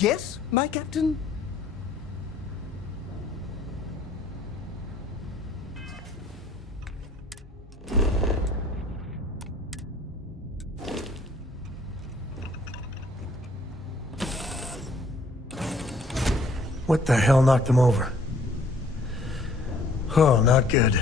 Yes, my captain? What the hell knocked him over? Oh, not good.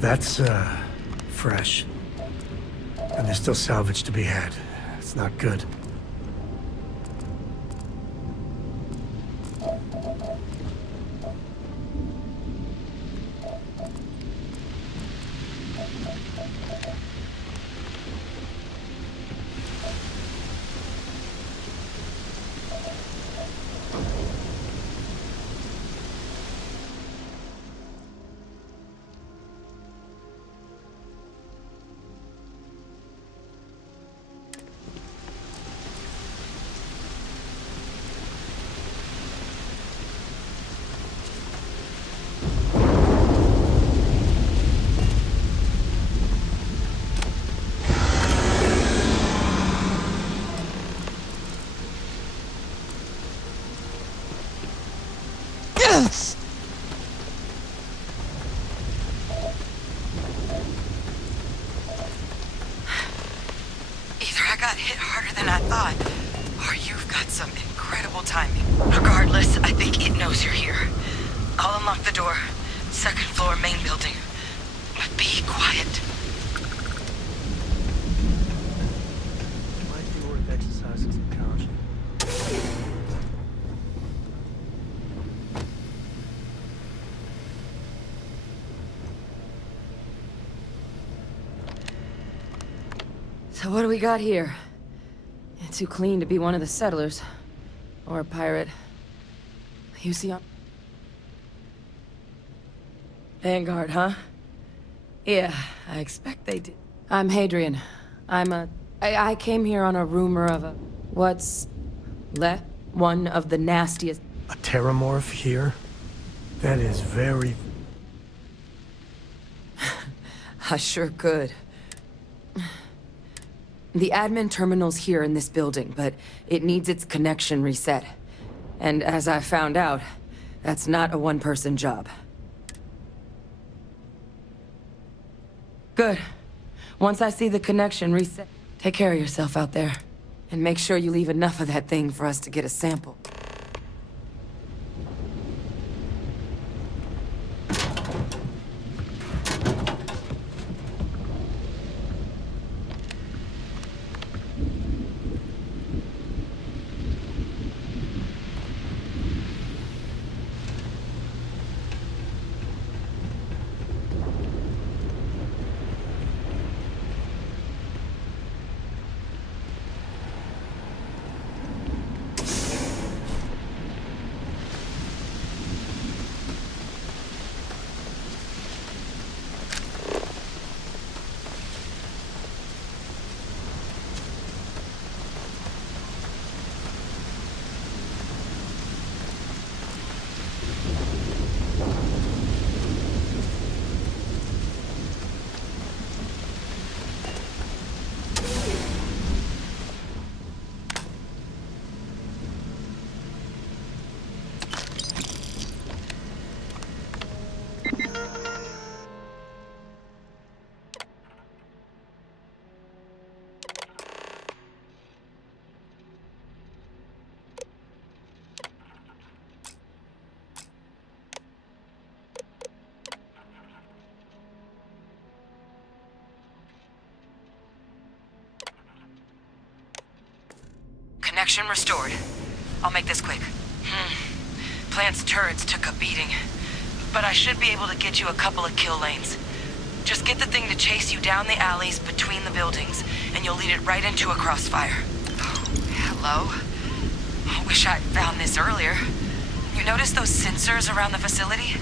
That's, fresh. And there's still salvage to be had. It's not good. Either I got hit harder than I thought, or you've got some incredible timing. Regardless, I think it knows you're here. I'll unlock the door. Second floor, main building. But be quiet. Might be worth exercising some caution. So what do we got here? Too clean to be one of the settlers. Or a pirate. You see on... Vanguard, huh? Yeah, I expect they did. I'm Hadrian. I came here on a rumor of a... one of the nastiest... A terramorph here? That is very... I sure could. The admin terminal's here in this building, but it needs its connection reset. And as I found out, that's not a one-person job. Good. Once I see the connection reset, take care of yourself out there. And make sure you leave enough of that thing for us to get a sample. Connection restored. I'll make this quick. Plant's turrets took a beating, but I should be able to get you a couple of kill lanes. Just get the thing to chase you down the alleys between the buildings, and you'll lead it right into a crossfire. Oh, hello? I wish I'd found this earlier. You notice those sensors around the facility?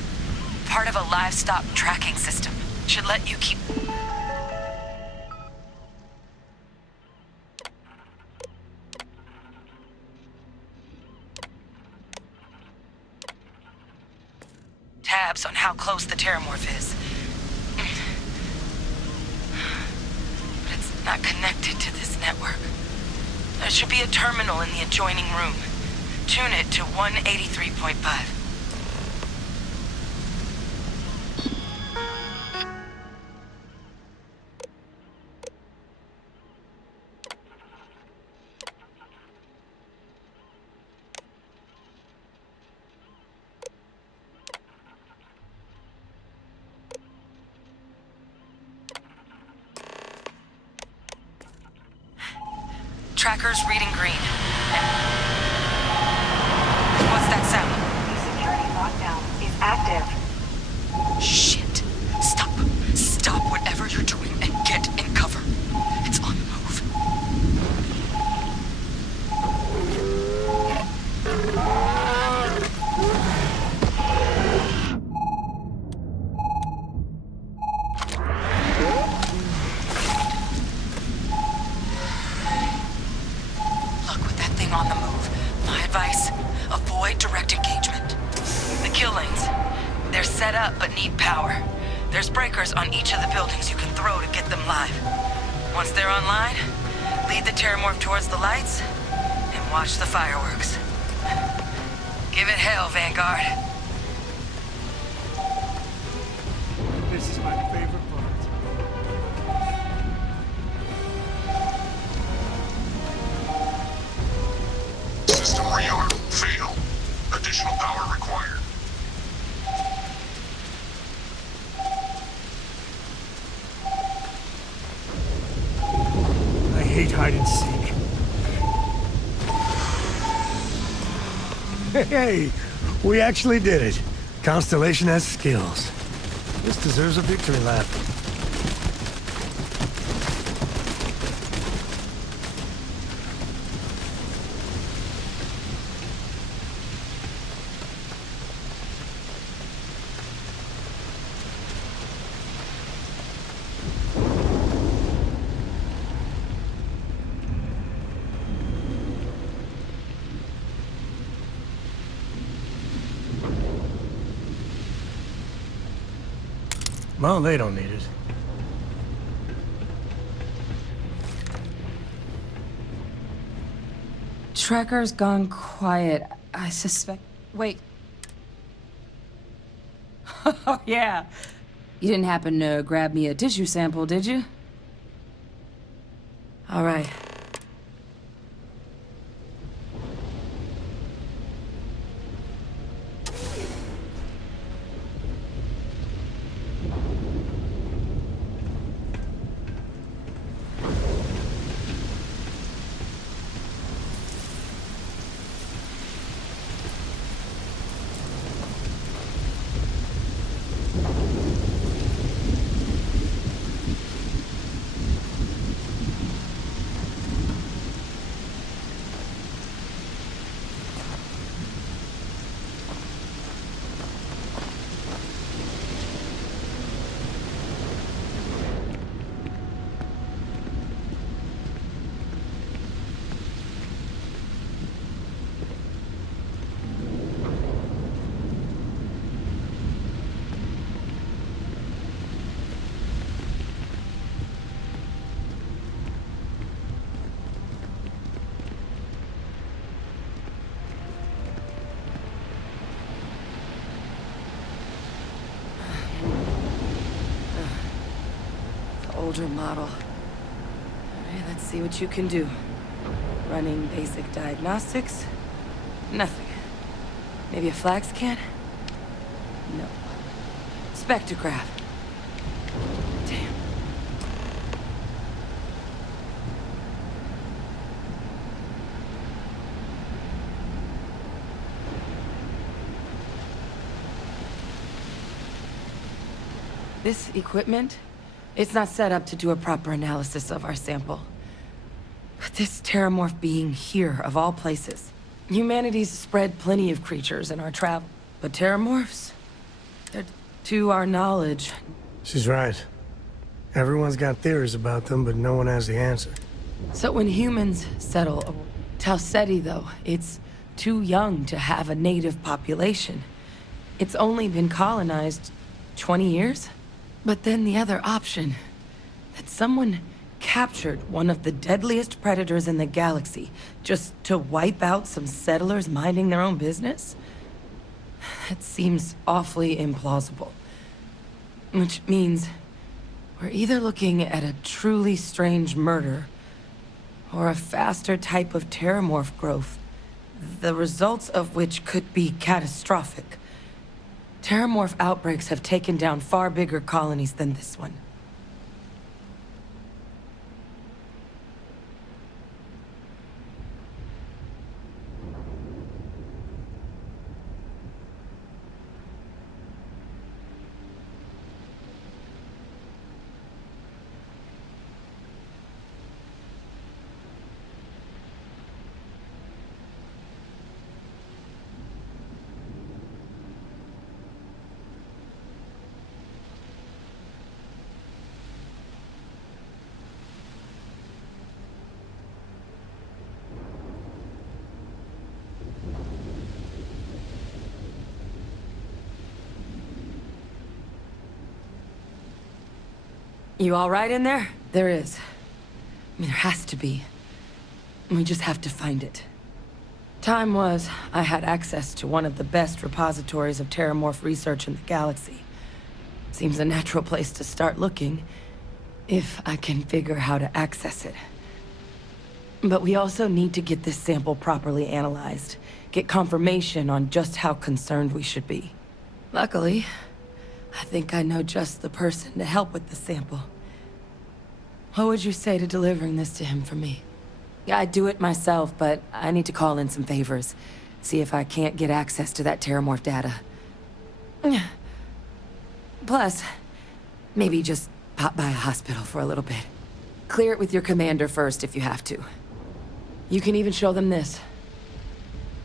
Part of a livestock tracking system. Should let you keep... tabs on how close the terramorph is. But it's not connected to this network. There should be a terminal in the adjoining room. Tune it to 183.5. Tracker's reading green. What's that sound? Security lockdown is active. Shit. Stop. Stop whatever you're doing and get in cover. It's on the move. Look, with that thing on the move, my advice, avoid direct engagement. The kill lanes, they're set up but need power. There's breakers on each of the buildings you can throw to get them live. Once they're online, lead the terramorph towards the lights and watch the fireworks. Give it hell, Vanguard. This is my favorite part. System rearm. Failed. Additional power required. I hate hide and seek. Hey, we actually did it. Constellation has skills. This deserves a victory lap. Well, they don't need it. Tracker's gone quiet. I suspect... Wait. Oh, yeah. You didn't happen to grab me a tissue sample, did you? All right. Older model. Alright, let's see what you can do. Running basic diagnostics? Nothing. Maybe a flax can? No. Spectrograph. Damn. This equipment, it's not set up to do a proper analysis of our sample. But this terramorph being here, of all places. Humanity's spread plenty of creatures in our travel. But terramorphs? They're, to our knowledge... She's right. Everyone's got theories about them, but no one has the answer. So when humans settle... Tau Ceti, though, it's too young to have a native population. It's only been colonized 20 years? But then the other option, that someone captured one of the deadliest predators in the galaxy just to wipe out some settlers minding their own business? That seems awfully implausible. Which means we're either looking at a truly strange murder or a faster type of terramorph growth, the results of which could be catastrophic. Terramorph outbreaks have taken down far bigger colonies than this one. You all right in there? There is. I mean, there has to be. We just have to find it. Time was, I had access to one of the best repositories of terramorph research in the galaxy. Seems a natural place to start looking, if I can figure how to access it. But we also need to get this sample properly analyzed, get confirmation on just how concerned we should be. Luckily, I think I know just the person to help with the sample. What would you say to delivering this to him for me? I'd do it myself, but I need to call in some favors. See if I can't get access to that terramorph data. Plus, maybe just pop by a hospital for a little bit. Clear it with your commander first if you have to. You can even show them this.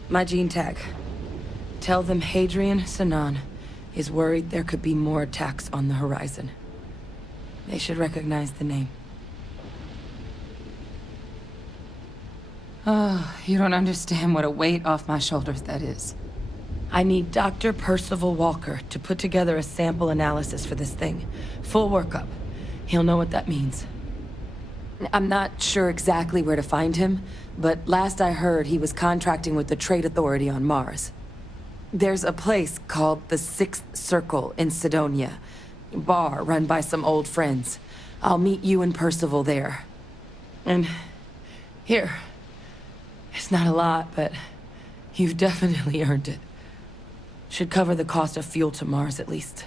My gene tag. Tell them Hadrian Sinan is worried there could be more attacks on the horizon. They should recognize the name. Oh, you don't understand what a weight off my shoulders that is. I need Dr. Percival Walker to put together a sample analysis for this thing. Full workup. He'll know what that means. I'm not sure exactly where to find him, but last I heard he was contracting with the Trade Authority on Mars. There's a place called the Sixth Circle in Sidonia. Bar run by some old friends. I'll meet you and Percival there. And here. It's not a lot, but you've definitely earned it. Should cover the cost of fuel to Mars at least.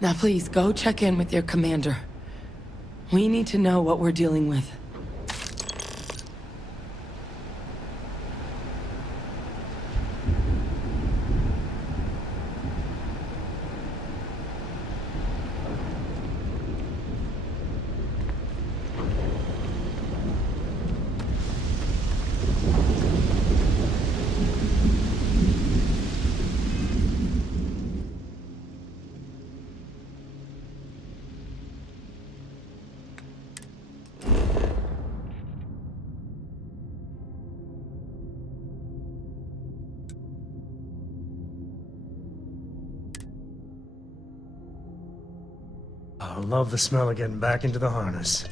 Now please, go check in with your commander. We need to know what we're dealing with. I love the smell of getting back into the harness.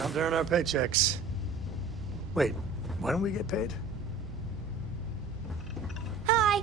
Time to earn our paychecks. Wait, why don't we get paid? Hi.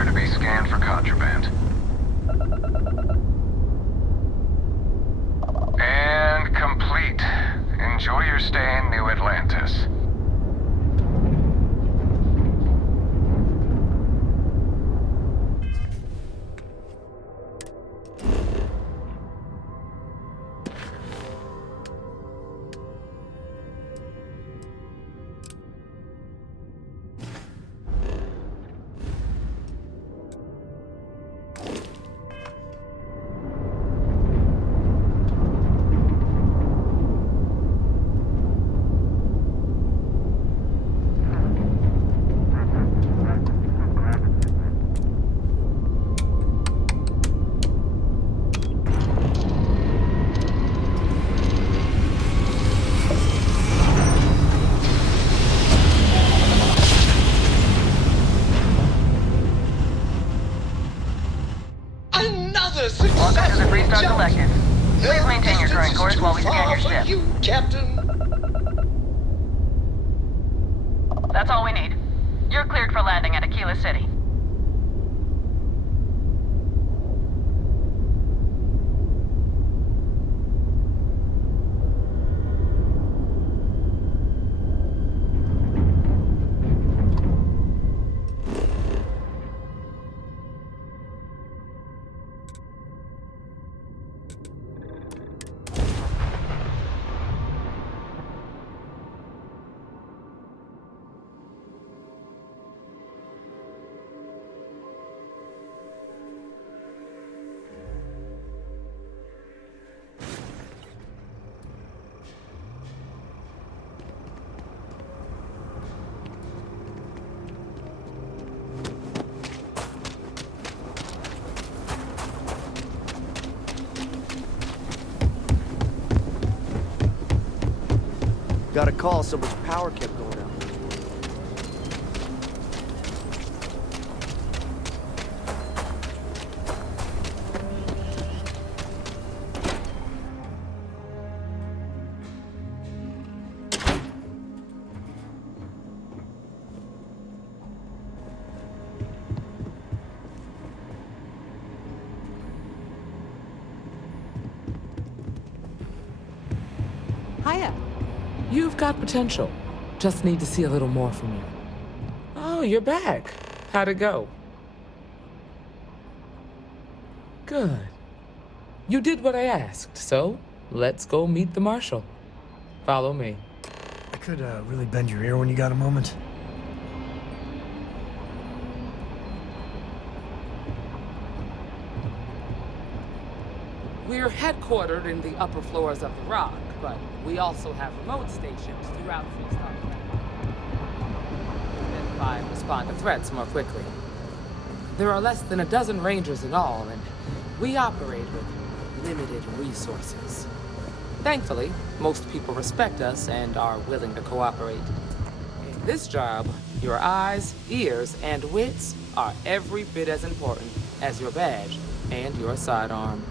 Prepare to be scanned for contraband. And complete. Enjoy your stay in New Atlantis. Welcome to the Freestar Collective. Please maintain your current course while we scan your ship. You, Captain. That's all we need. You're cleared for landing at Aquila City. Got a call, someone's power kept going out. Hiya. You've got potential. Just need to see a little more from you. Oh, you're back. How'd it go? Good. You did what I asked, so let's go meet the Marshal. Follow me. I could really bend your ear when you got a moment. We're headquartered in the upper floors of the Rock, but we also have remote stations throughout Freestar. Identify and respond to threats more quickly. There are less than a dozen Rangers in all, and we operate with limited resources. Thankfully, most people respect us and are willing to cooperate. In this job, your eyes, ears, and wits are every bit as important as your badge and your sidearm.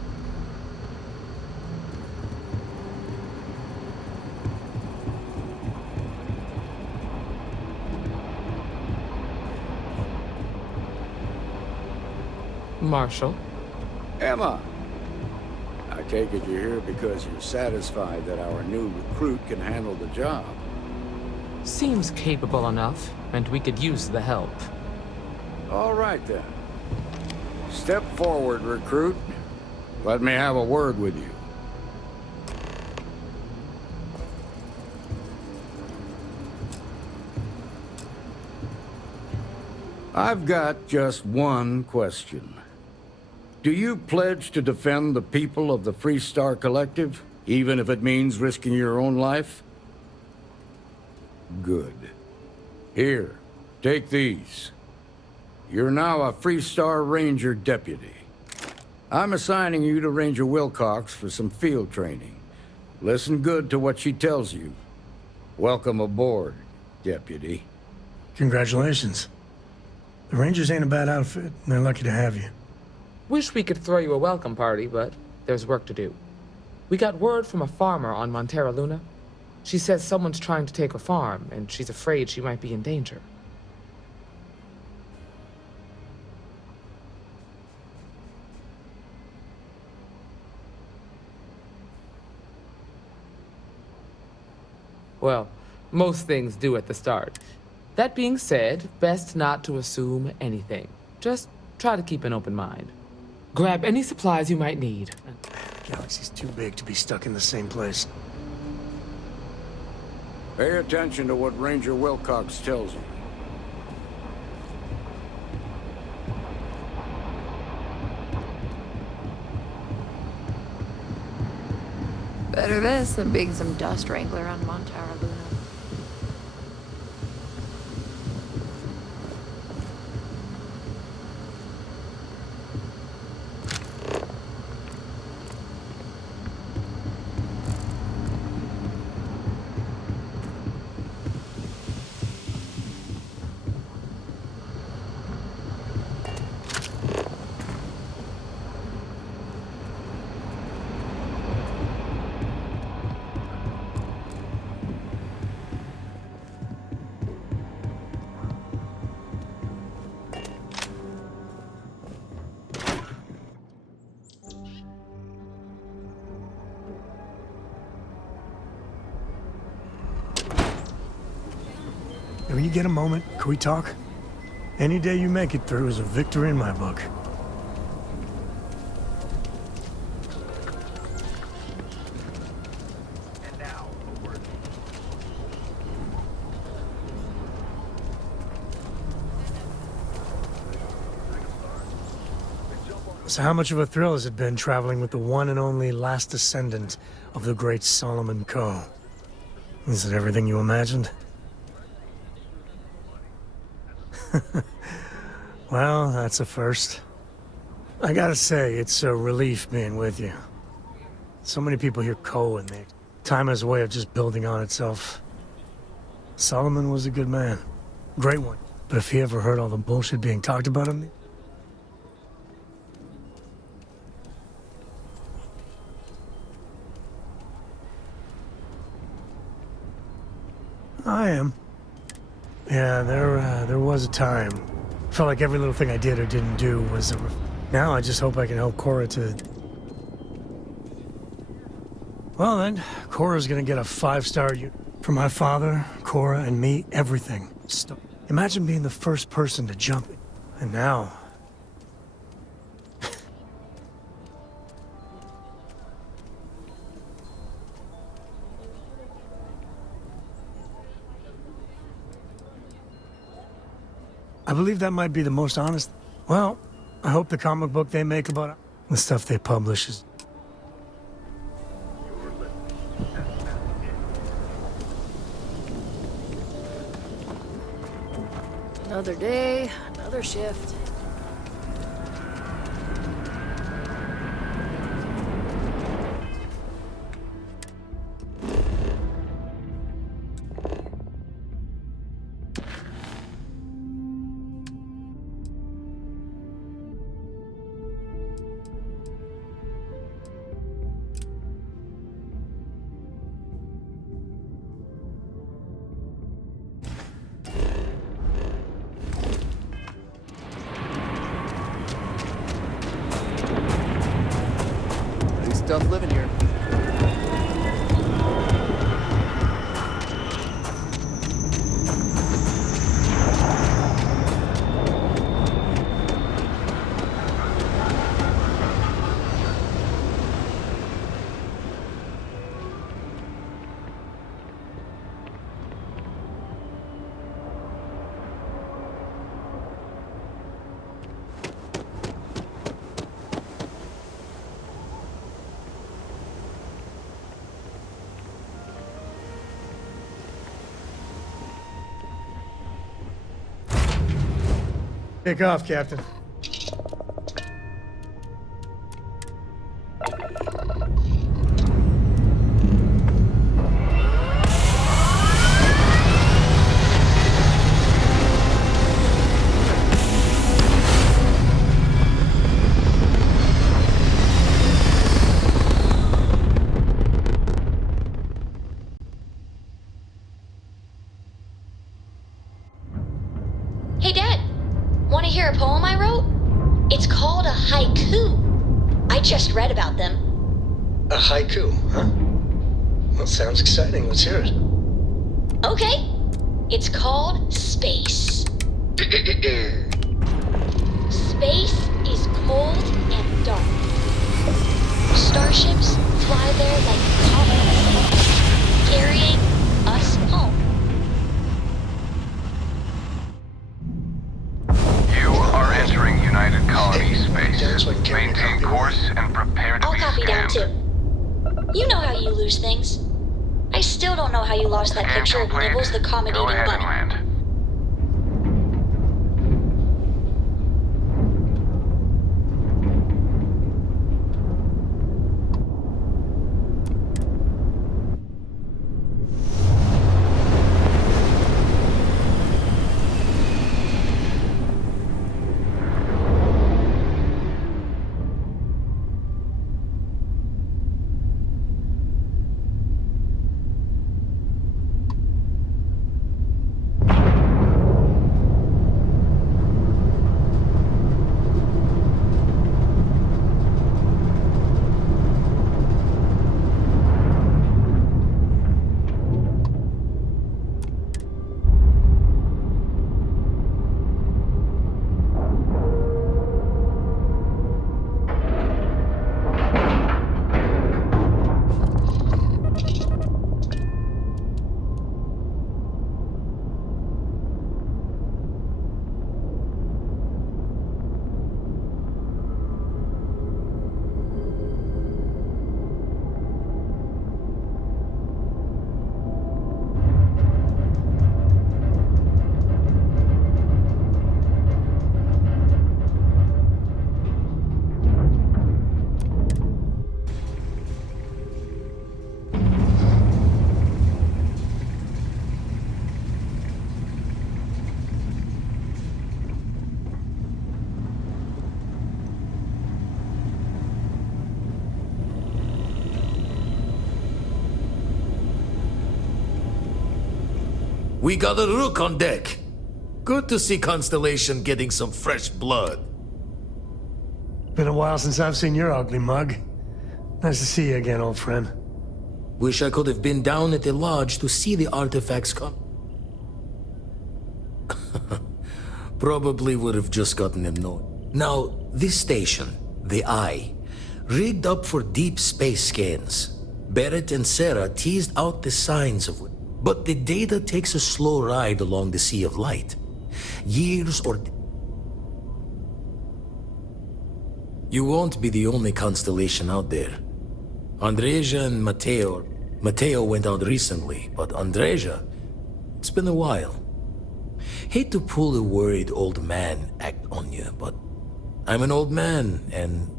Marshal? Emma! I take it you're here because you're satisfied that our new recruit can handle the job. Seems capable enough, and we could use the help. All right, then. Step forward, recruit. Let me have a word with you. I've got just one question. Do you pledge to defend the people of the Freestar Collective, even if it means risking your own life? Good. Here, take these. You're now a Freestar Ranger deputy. I'm assigning you to Ranger Wilcox for some field training. Listen good to what she tells you. Welcome aboard, deputy. Congratulations. The Rangers ain't a bad outfit, and they're lucky to have you. Wish we could throw you a welcome party, but there's work to do. We got word from a farmer on Montera Luna. She says someone's trying to take her farm, and she's afraid she might be in danger. Well, most things do at the start. That being said, best not to assume anything. Just try to keep an open mind. Grab any supplies you might need. The galaxy's too big to be stuck in the same place. Pay attention to what Ranger Wilcox tells you. Better this than being some dust wrangler on Montara Luna. When you get a moment, can we talk? Any day you make it through is a victory in my book. So how much of a thrill has it been traveling with the one and only last descendant of the great Solomon Coe? Is it everything you imagined? Well, that's a first. I gotta say, it's a relief being with you. So many people hear Coe and time has a way of just building on itself. Solomon was a good man. Great one. But if he ever heard all the bullshit being talked about him... I am. Yeah, there was a time. Felt like every little thing I did or didn't do was a... Now I just hope I can help Cora to... Well then, Cora's gonna get a 5-star... For my father, Cora, and me, everything. Imagine being the first person to jump. And now... I believe that might be the most honest... Well, I hope the comic book they make about the stuff they publish is... Another day, another shift. Stuff living here. Take off, Captain. Hey, Dad. Want to hear a poem I wrote? It's called a haiku. I just read about them. A haiku, huh? Well, sounds exciting. Let's hear it. Okay. It's called space. Space is cold and dark. Starships fly there like comets, carrying us home. You are entering United Colony space. Maintain course and prepare to I'll be copy down scanned. too. You know how you lose things. I still don't know how you lost that Scan picture of complete. Nibbles the comet Go eating ahead bunny. and land. We got a rook on deck. Good to see Constellation getting some fresh blood. Been a while since I've seen your ugly mug. Nice to see you again, old friend. Wish I could have been down at the lodge to see the artifacts come. Probably would have just gotten annoyed. Now, this station, the Eye, rigged up for deep space scans. Barrett and Sarah teased out the signs of it. But the data takes a slow ride along the Sea of Light. Years or... You won't be the only constellation out there. Andreja and Mateo... Mateo went out recently, but Andreja... It's been a while. Hate to pull a worried old man act on you, but... I'm an old man, and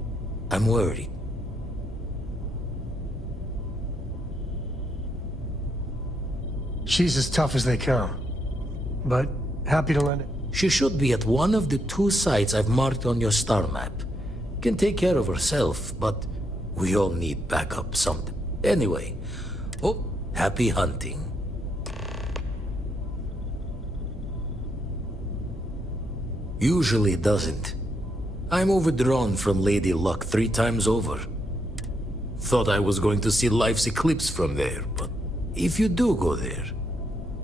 I'm worried. She's as tough as they come. But happy to lend it. She should be at one of the 2 sites I've marked on your star map. Can take care of herself, but we all need backup sometime. Anyway, happy hunting. Usually doesn't. I'm overdrawn from Lady Luck 3 times over. Thought I was going to see life's eclipse from there, but if you do go there,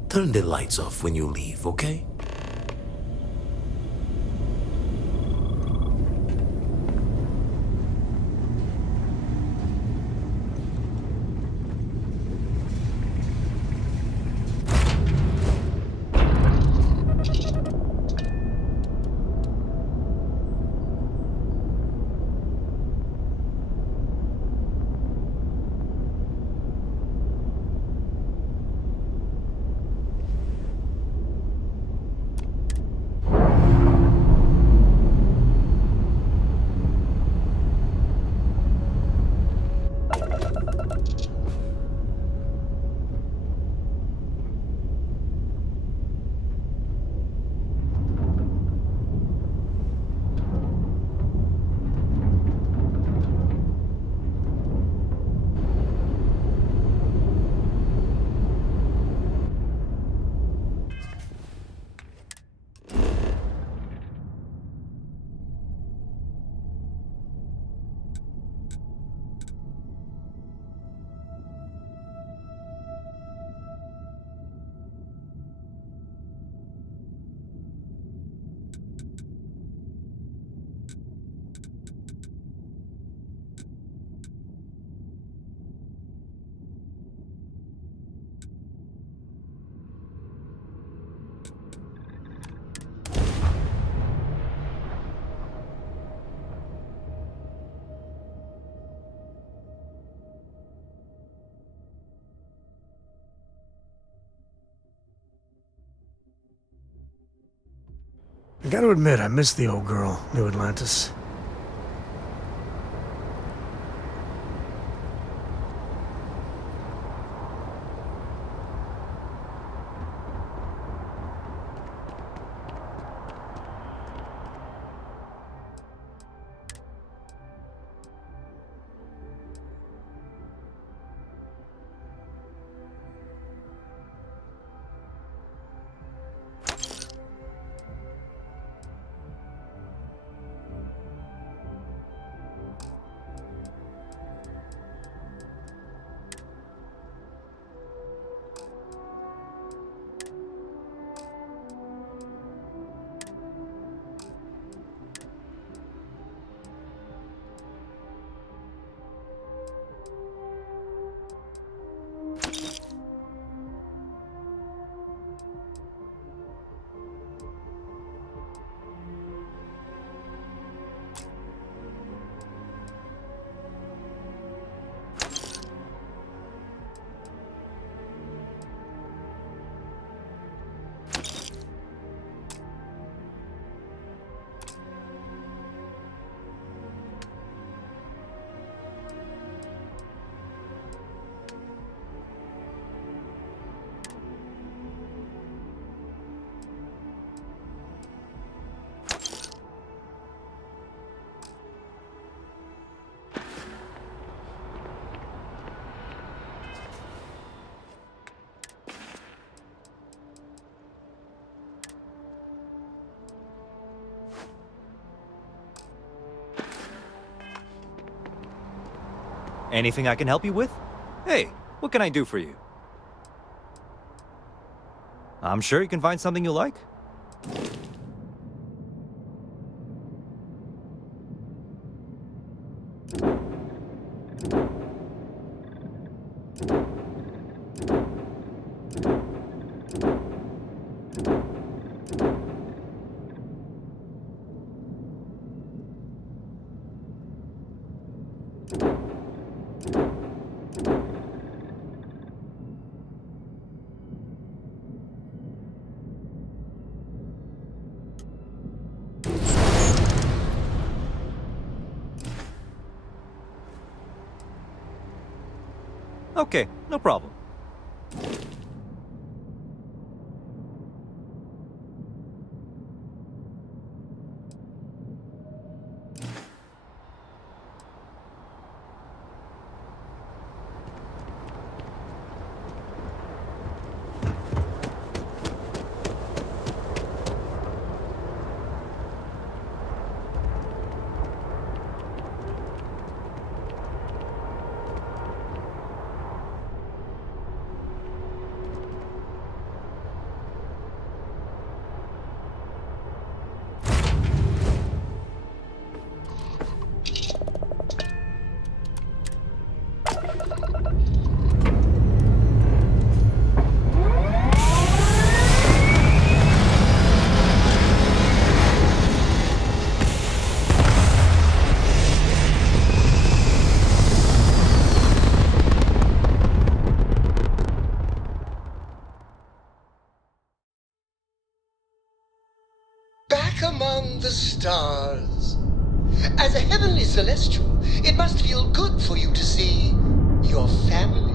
turn the lights off when you leave, okay? I gotta admit, I miss the old girl, New Atlantis. Anything I can help you with? Hey, what can I do for you? I'm sure you can find something you like. Okay, no problem. Back among the stars. As a heavenly celestial, it must feel good for you to see your family.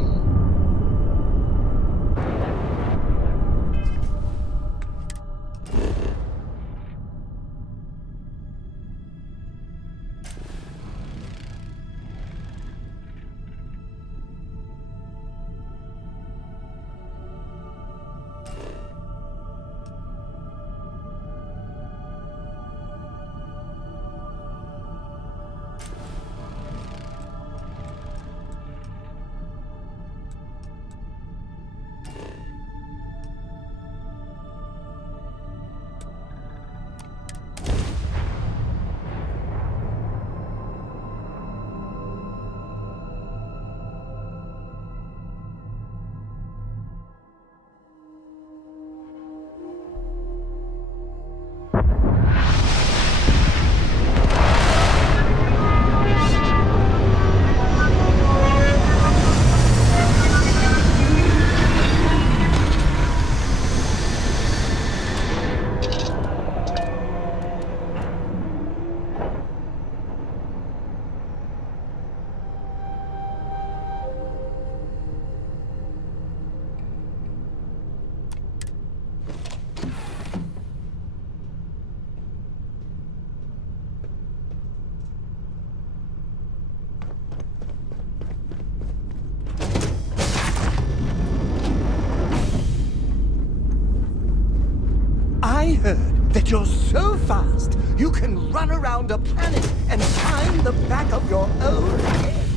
that you're so fast you can run around a planet and find the back of your own head.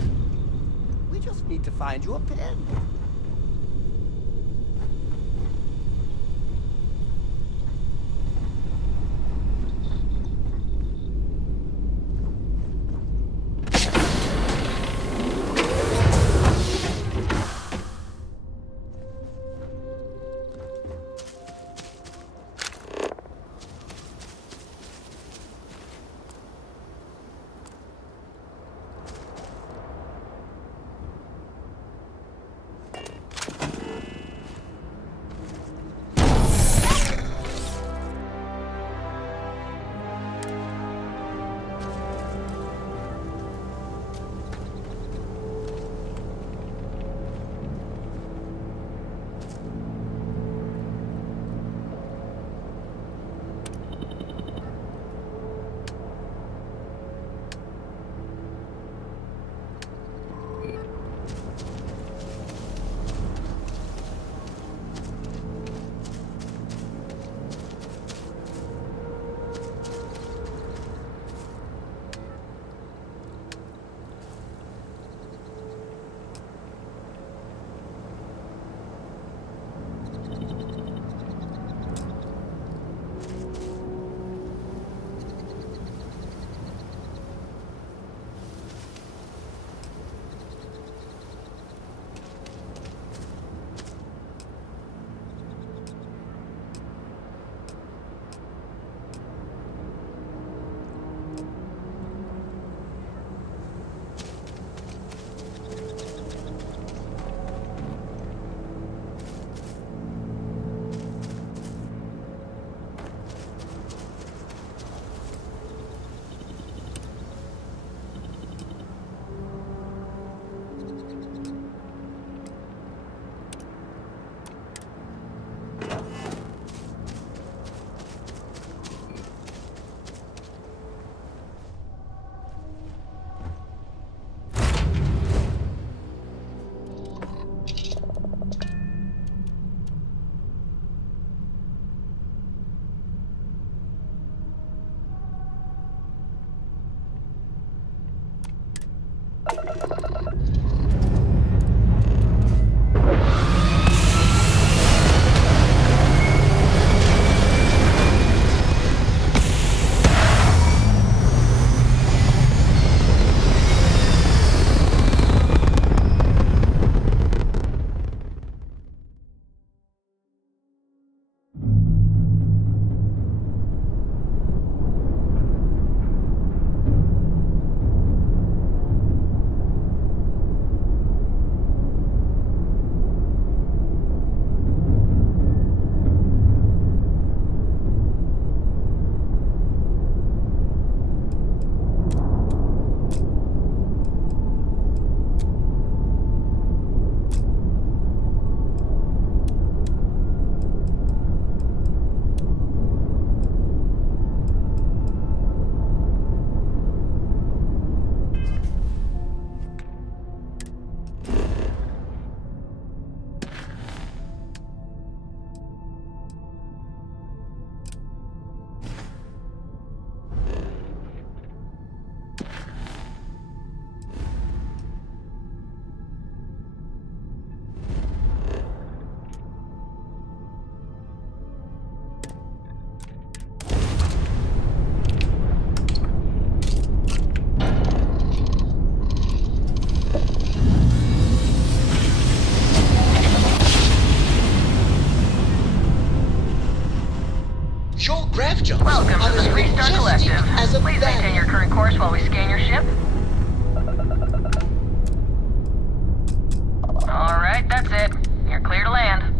We just need to find you a pen. Welcome to the Freestar Collective. Please maintain your current course while we scan your ship. Alright, that's it. You're clear to land.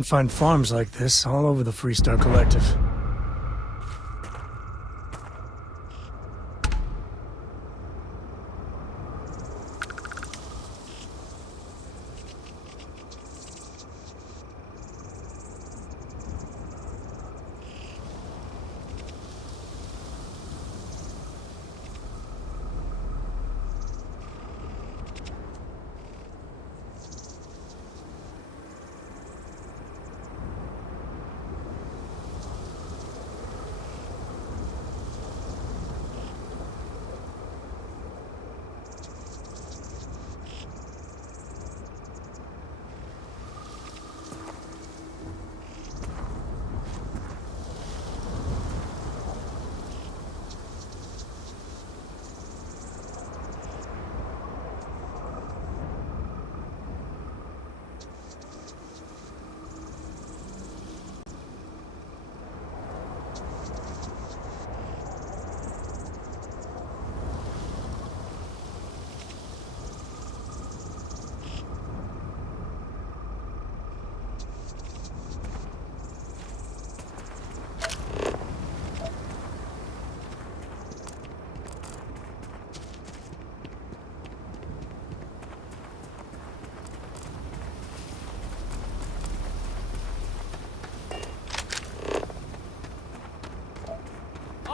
You find farms like this all over the Freestar Collective.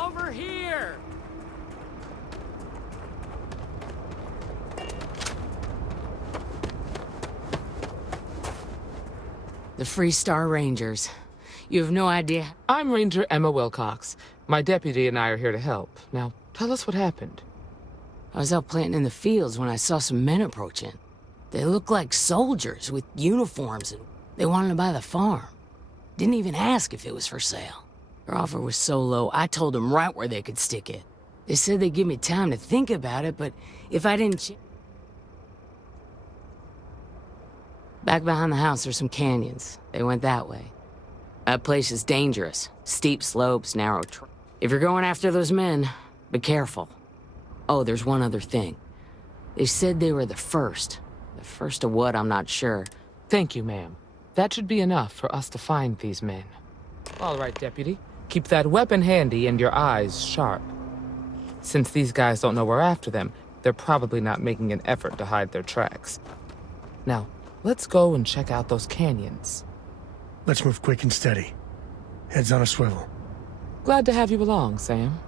Over here! The Freestar Rangers. You have no idea. I'm Ranger Emma Wilcox. My deputy and I are here to help. Now, tell us what happened. I was out planting in the fields when I saw some men approaching. They looked like soldiers with uniforms, and they wanted to buy the farm. Didn't even ask if it was for sale. Their offer was so low, I told them right where they could stick it. They said they'd give me time to think about it, but if I didn't Back behind the house, there's some canyons. They went that way. That place is dangerous. Steep slopes, narrow If you're going after those men, be careful. Oh, there's one other thing. They said they were the first. The first of what, I'm not sure. Thank you, ma'am. That should be enough for us to find these men. All right, deputy. Keep that weapon handy and your eyes sharp. Since these guys don't know we're after them, they're probably not making an effort to hide their tracks. Now, let's go and check out those canyons. Let's move quick and steady. Heads on a swivel. Glad to have you along, Sam.